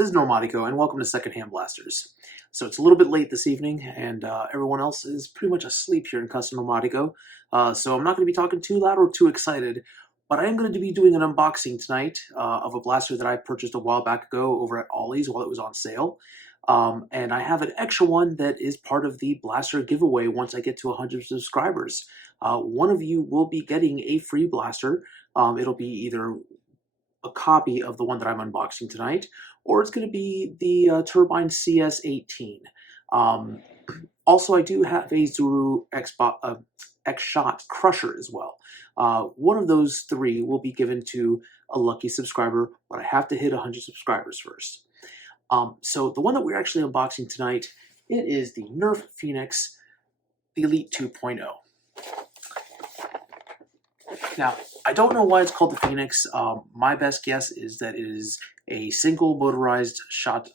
this is Normatico, and welcome to Secondhand Blasters. So it's a little bit late this evening, and everyone else is pretty much asleep here in Custom Normatico, so I'm not going to be talking too loud or too excited, but I am going to be doing an unboxing tonight of a blaster that I purchased a while back ago over at Ollie's while it was on sale. And I have an extra one that is part of the blaster giveaway once I get to 100 subscribers. One of you will be getting a free blaster. It'll be either a copy of the one that I'm unboxing tonight, or it's going to be the Turbine CS18. Also, I do have a Zuru X-Shot Crusher as well. One of those three will be given to a lucky subscriber, but I have to hit 100 subscribers first. So the one that we're actually unboxing tonight, it is the NERF Phoenix, the Elite 2.0. Now, I don't know why it's called the Phoenix. My best guess is that it is a single shot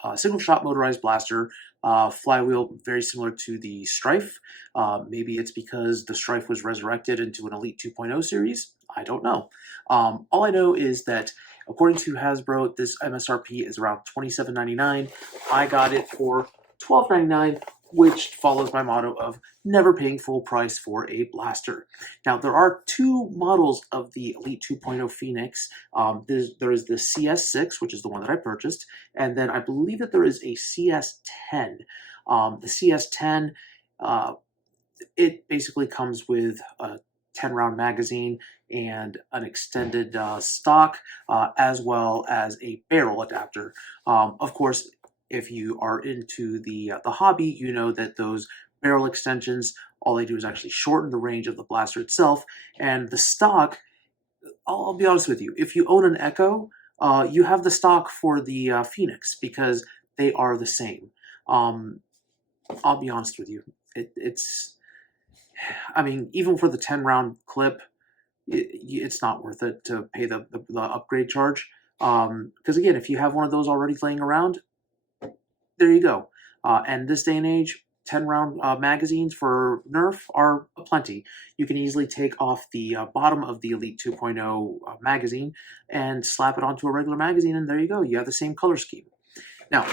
motorized blaster, flywheel very similar to the Stryfe. Maybe it's because the Stryfe was resurrected into an Elite 2.0 series. I don't know. All I know is that according to Hasbro, this MSRP is around $27.99. I got it for $12.99. Which follows my motto of never paying full price for a blaster. Now, there are two models of the Elite 2.0 Phoenix. There is the CS6, which is the one that I purchased, and then I believe that there is a CS10. The CS10, it basically comes with a 10-round magazine and an extended stock, as well as a barrel adapter. Of course, if you are into the hobby, you know that those barrel extensions, all they do is actually shorten the range of the blaster itself. And the stock, I'll be honest with you, if you own an Echo, you have the stock for the Phoenix because they are the same. I'll be honest with you, I mean, even for the 10-round clip, it's not worth it to pay the upgrade charge. Because again, if you have one of those already laying around, there you go. And this day and age, 10-round magazines for NERF are plenty. You can easily take off the bottom of the Elite 2.0 magazine and slap it onto a regular magazine, and there you go. You have the same color scheme. Now,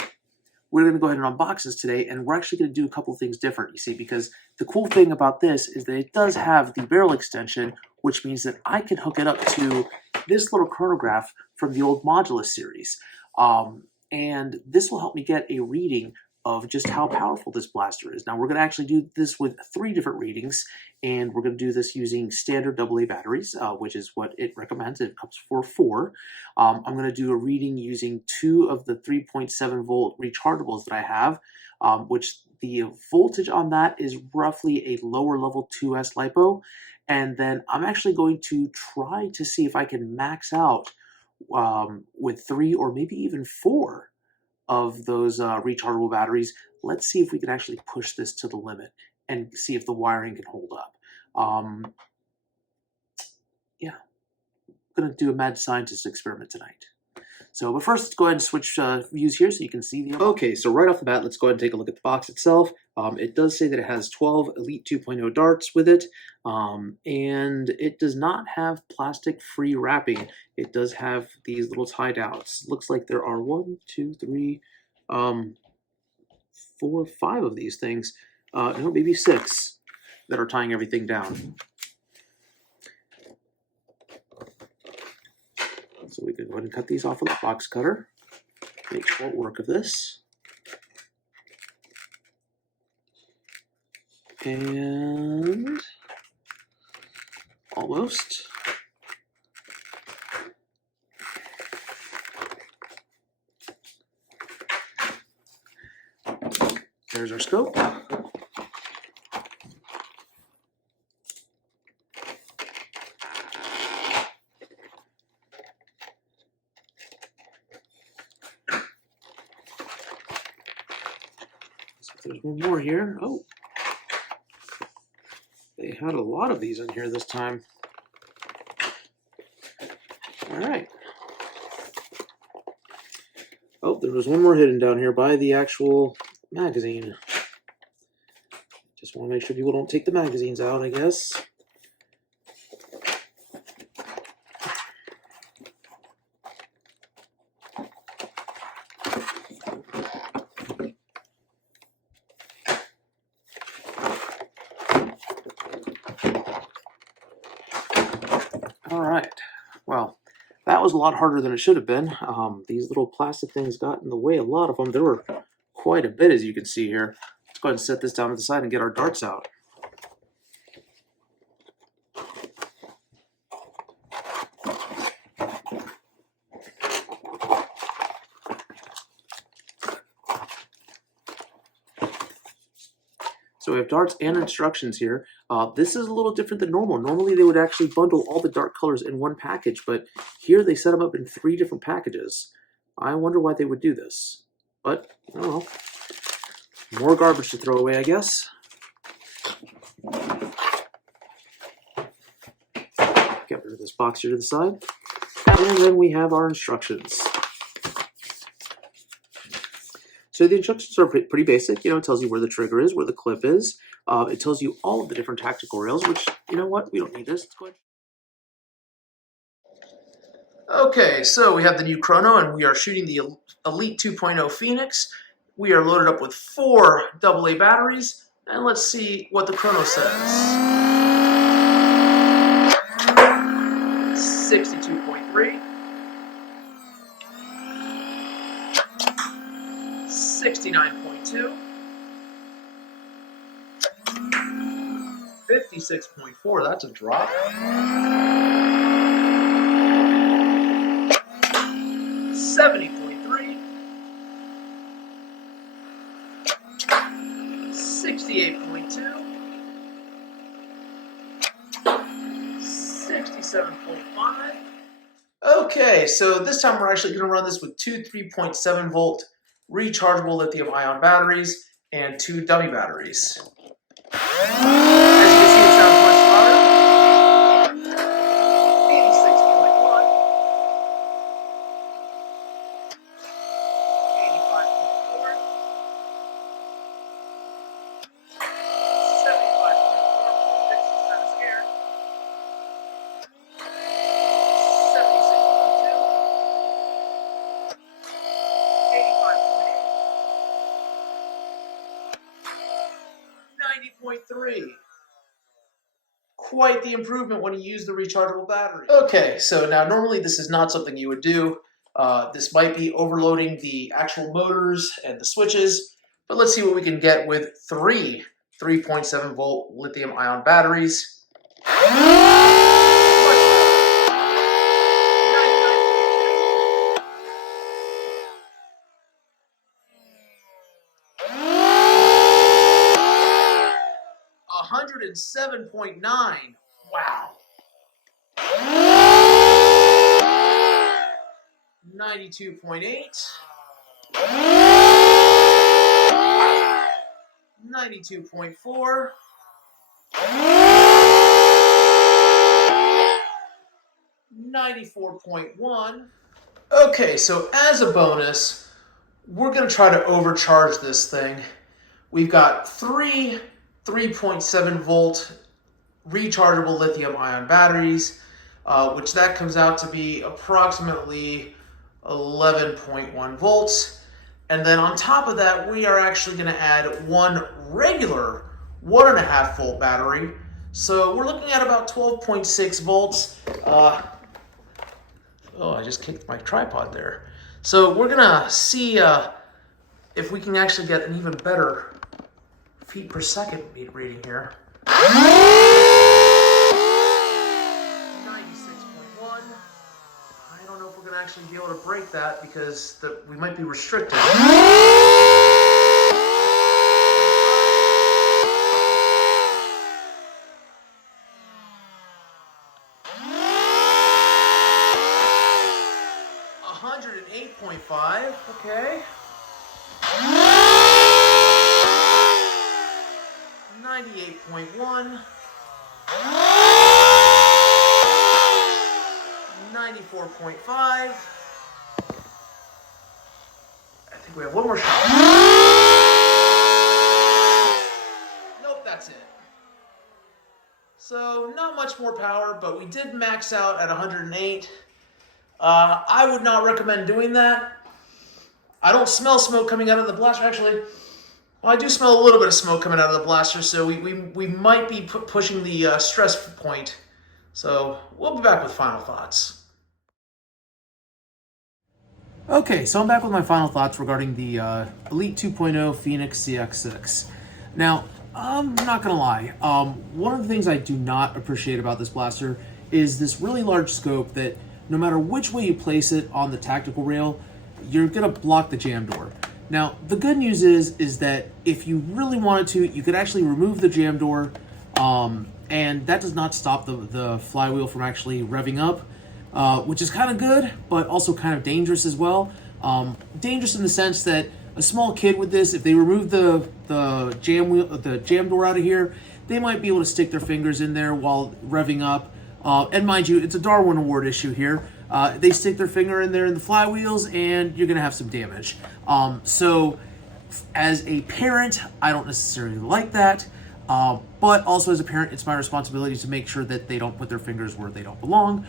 we're going to go ahead and unbox this today, and we're actually going to do a couple things different, you see, because the cool thing about this is that it does have the barrel extension, which means that I can hook it up to this little chronograph from the old Modulus series. And this will help me get a reading of just how powerful this blaster is. Now, we're going to actually do this with 3 different readings, and we're going to do this using standard AA batteries, which is what it recommends. It comes for 4. I'm going to do a reading using 2 of the 3.7 volt rechargeables that I have, which the voltage on that is roughly a lower level 2S LiPo. And then I'm actually going to try to see if I can max out with 3 or maybe even 4 of those rechargeable batteries. Let's see if we can actually push this to the limit and see if the wiring can hold up. Yeah, I'm going to do a mad scientist experiment tonight. So, but first, let's go ahead and switch views here so you can see the... Okay, so right off the bat, let's go ahead and take a look at the box itself. It does say that it has 12 Elite 2.0 darts with it, and it does not have plastic-free wrapping. It does have these little tie-downs. Looks like there are 1, 2, 3, 4, 5 of these things. No, maybe 6 that are tying everything down. So we can go ahead and cut these off with a box cutter. Make short work of this. And almost. There's our scope. There's one more here. Oh, they had a lot of these in here this time. All right. Oh, there was one more hidden down here by the actual magazine. Just want to make sure people don't take the magazines out, I guess. All right. Well, that was a lot harder than it should have been. These little plastic things got in the way. A lot of them. There were quite a bit, as you can see here. Let's go ahead and set this down to the side and get our darts out. So we have darts and instructions here. This is a little different than normal. Normally they would actually bundle all the dart colors in one package, but here they set them up in 3 different packages. I wonder why they would do this. But, I don't know. More garbage to throw away, I guess. Get rid of this box here to the side. And then we have our instructions. So the instructions are pretty basic. It tells you where the trigger is, where the clip is. It tells you all of the different tactical rails, which, you know what, we don't need this. Let's go ahead. Okay, so we have the new chrono, and we are shooting the Elite 2.0 Phoenix. We are loaded up with 4 AA batteries, and let's see what the chrono says. 62.3. 69.2, 56.4, that's a drop. 70.3, 68.2, 67.5. Okay, so this time we're actually going to run this with 2 3.7 volt rechargeable lithium-ion batteries and 2 dummy batteries. As you can see, it sounds much louder. 86.1, 85.4, 75.4. Dixie's kind of scared. 76.2, 85.8. 90.3. Quite the improvement when you use the rechargeable battery. Okay, so now normally this is not something you would do. This might be overloading the actual motors and the switches, but let's see what we can get with 3 3.7 volt lithium ion batteries. 107.9. Wow. 92.8. 92.4. 94.1. Okay, so as a bonus, we're going to try to overcharge this thing. We've got 3 3.7 volt rechargeable lithium ion batteries, which that comes out to be approximately 11.1 volts. And then on top of that, we are actually going to add 1 regular 1.5 volt battery. So we're looking at about 12.6 volts. Oh, I just kicked my tripod there. So we're gonna see if we can actually get an even better feet per second reading here. 96.1. I don't know if we're gonna actually be able to break that because we might be restricted. 108.5, okay. 98.1. 94.5. I think we have one more shot. Nope, that's it. So not much more power, but we did max out at 108. I would not recommend doing that. I don't smell smoke coming out of the blaster. Actually, well, I do smell a little bit of smoke coming out of the blaster, so we might be pushing the stress point So we'll be back with final thoughts. Okay, so I'm back with my final thoughts regarding the Elite 2.0 Phoenix CX6. Now, I'm not gonna lie, one of the things I do not appreciate about this blaster is this really large scope that no matter which way you place it on the tactical rail, you're gonna block the jam door. Now, the good news is that if you really wanted to, you could actually remove the jam door, and that does not stop the flywheel from actually revving up, which is kind of good, but also kind of dangerous as well. Dangerous in the sense that a small kid with this, if they remove the jam door out of here, they might be able to stick their fingers in there while revving up. And mind you, it's a Darwin Award issue here. They stick their finger in there in the flywheels, and you're going to have some damage. So, as a parent, I don't necessarily like that. But also as a parent, it's my responsibility to make sure that they don't put their fingers where they don't belong.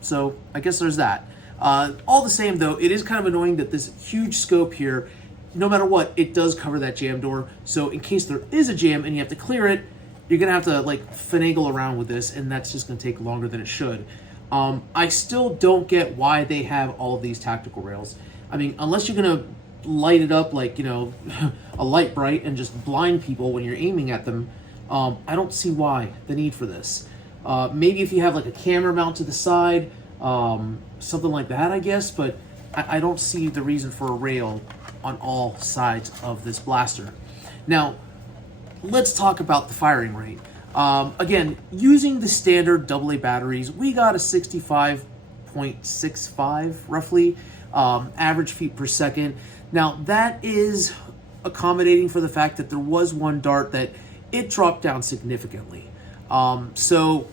So I guess there's that. All the same, though, it is kind of annoying that this huge scope here, no matter what, it does cover that jam door. So in case there is a jam and you have to clear it, you're going to have to like finagle around with this, and that's just going to take longer than it should. I still don't get why they have all of these tactical rails. I mean, unless you're going to light it up like, you know, a light bright and just blind people when you're aiming at them, I don't see why the need for this. Maybe if you have like a camera mount to the side, something like that, I guess, but I don't see the reason for a rail on all sides of this blaster. Now, let's talk about the firing rate. Again, using the standard AA batteries, we got a 65.65 roughly average feet per second. Now, that is accommodating for the fact that there was one dart that it dropped down significantly. So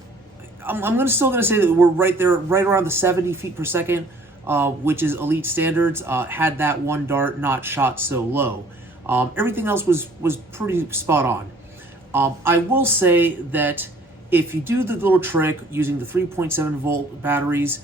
I'm still going to say that we're right there, right around the 70 feet per second, which is elite standards, had that one dart not shot so low. Everything else was pretty spot on. I will say that if you do the little trick using the 3.7 volt batteries,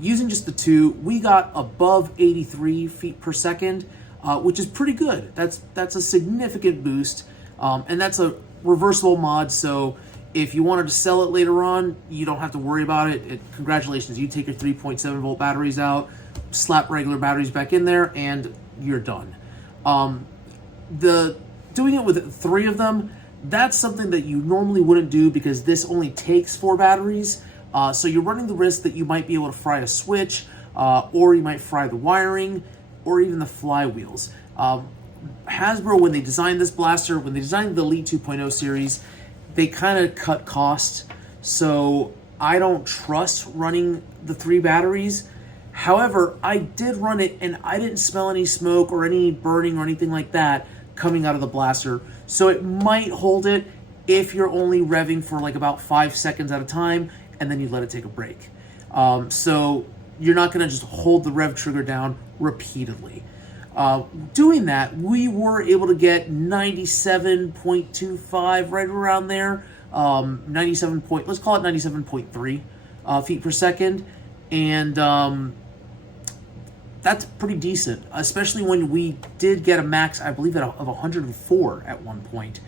using just the two, we got above 83 feet per second, which is pretty good. That's a significant boost, and that's a reversible mod, so if you wanted to sell it later on, you don't have to worry about it. Congratulations, you take your 3.7 volt batteries out, slap regular batteries back in there, and you're done. Doing it with 3 of them, that's something that you normally wouldn't do because this only takes 4 batteries. So you're running the risk that you might be able to fry a switch, or you might fry the wiring, or even the flywheels. Hasbro, when they designed this blaster, when they designed the Elite 2.0 series, they kind of cut costs. So I don't trust running the 3 batteries. However, I did run it and I didn't smell any smoke or any burning or anything like that coming out of the blaster. So it might hold it if you're only revving for like about 5 seconds at a time and then you let it take a break. So you're not going to just hold the rev trigger down repeatedly. Doing that, we were able to get 97.25, right around there. 97 point, let's call it 97.3 feet per second. And that's pretty decent, especially when we did get a max, I believe, of 104 at one point.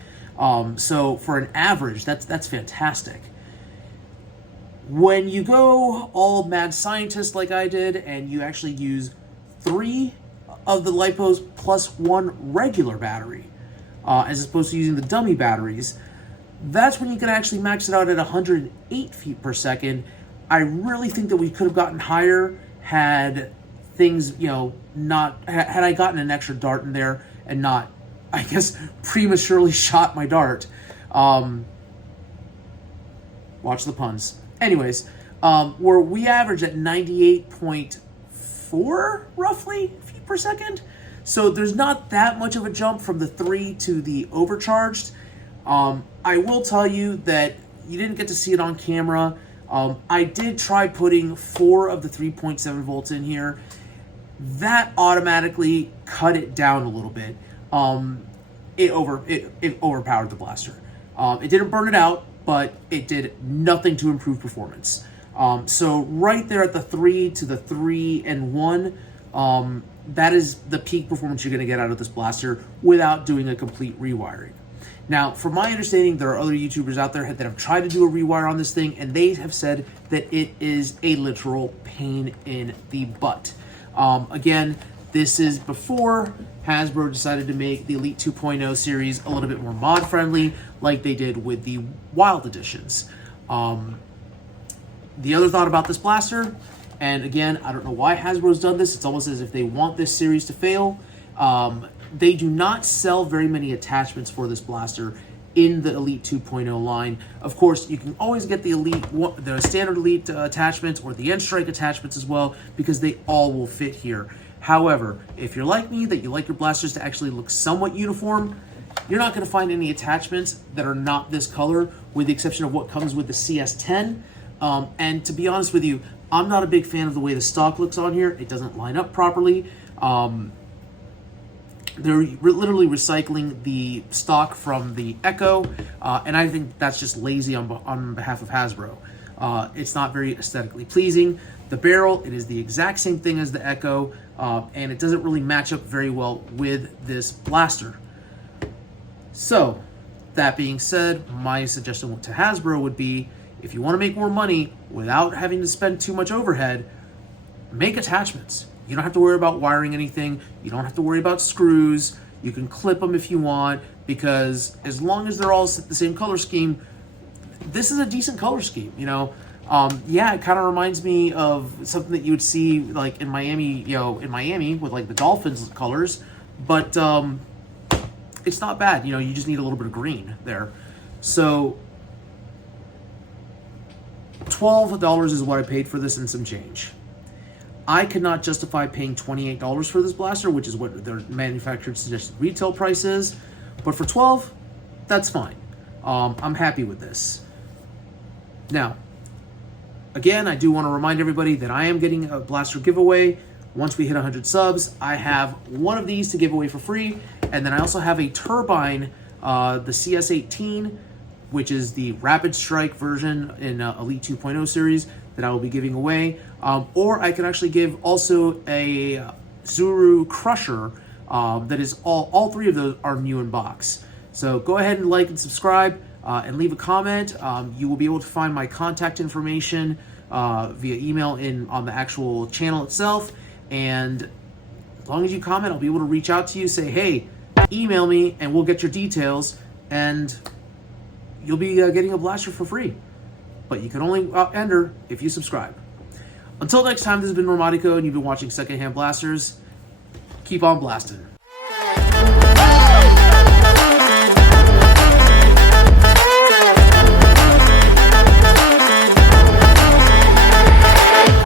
So for an average, that's fantastic. When you go all mad scientist like I did, and you actually use 3 of the lipos plus 1 regular battery, as opposed to using the dummy batteries, that's when you can actually max it out at 108 feet per second. I really think that we could have gotten higher had things, you know, had I gotten an extra dart in there and not, I guess, prematurely shot my dart. Watch the puns. Anyways, where we average at 98.4 roughly feet per second. So there's not that much of a jump from the 3 to the overcharged. I will tell you that you didn't get to see it on camera. I did try putting 4 of the 3.7 volts in here. That automatically cut it down a little bit. It overpowered the blaster. It didn't burn it out, but it did nothing to improve performance. So right there at the 3 to the 3 and 1, that is the peak performance you're going to get out of this blaster without doing a complete rewiring. Now, from my understanding, there are other YouTubers out there that have tried to do a rewire on this thing, and they have said that it is a literal pain in the butt. Again, this is before Hasbro decided to make the Elite 2.0 series a little bit more mod-friendly, like they did with the Wild Editions. The other thought about this blaster, and again, I don't know why Hasbro's done this, it's almost as if they want this series to fail. They do not sell very many attachments for this blaster in the Elite 2.0 line. Of course, you can always get the the standard Elite attachments or the N-Strike attachments as well, because they all will fit here. However, if you're like me, that you like your blasters to actually look somewhat uniform, you're not going to find any attachments that are not this color, with the exception of what comes with the CS10. And to be honest with you, I'm not a big fan of the way the stock looks on here. It doesn't line up properly. They're literally recycling the stock from the Echo, and I think that's just lazy on behalf of Hasbro. It's not very aesthetically pleasing. The barrel, it is the exact same thing as the Echo, and it doesn't really match up very well with this blaster. So, that being said, my suggestion to Hasbro would be, if you want to make more money without having to spend too much overhead, make attachments. You don't have to worry about wiring anything. You don't have to worry about screws. You can clip them if you want, because as long as they're all the same color scheme, this is a decent color scheme, you know. Yeah, it kind of reminds me of something that you would see like in Miami, with like the Dolphins colors, but it's not bad. You know, you just need a little bit of green there. So $12 is what I paid for this and some change. I could not justify paying $28 for this blaster, which is what their manufacturer suggested retail price is. But for $12, that's fine. I'm happy with this. Now, again, I do want to remind everybody that I am getting a blaster giveaway. Once we hit 100 subs, I have one of these to give away for free. And then I also have a turbine, the CS18, which is the Rapid Strike version in Elite 2.0 series, that I will be giving away. Or I can actually give also a Zuru Crusher that is all three of those are new in box. So go ahead and like and subscribe and leave a comment. You will be able to find my contact information via email on the actual channel itself. And as long as you comment, I'll be able to reach out to you, say, hey, email me and we'll get your details, and you'll be getting a blaster for free. But you can only enter if you subscribe. Until next time, this has been Normatico, and you've been watching Secondhand Blasters. Keep on blasting.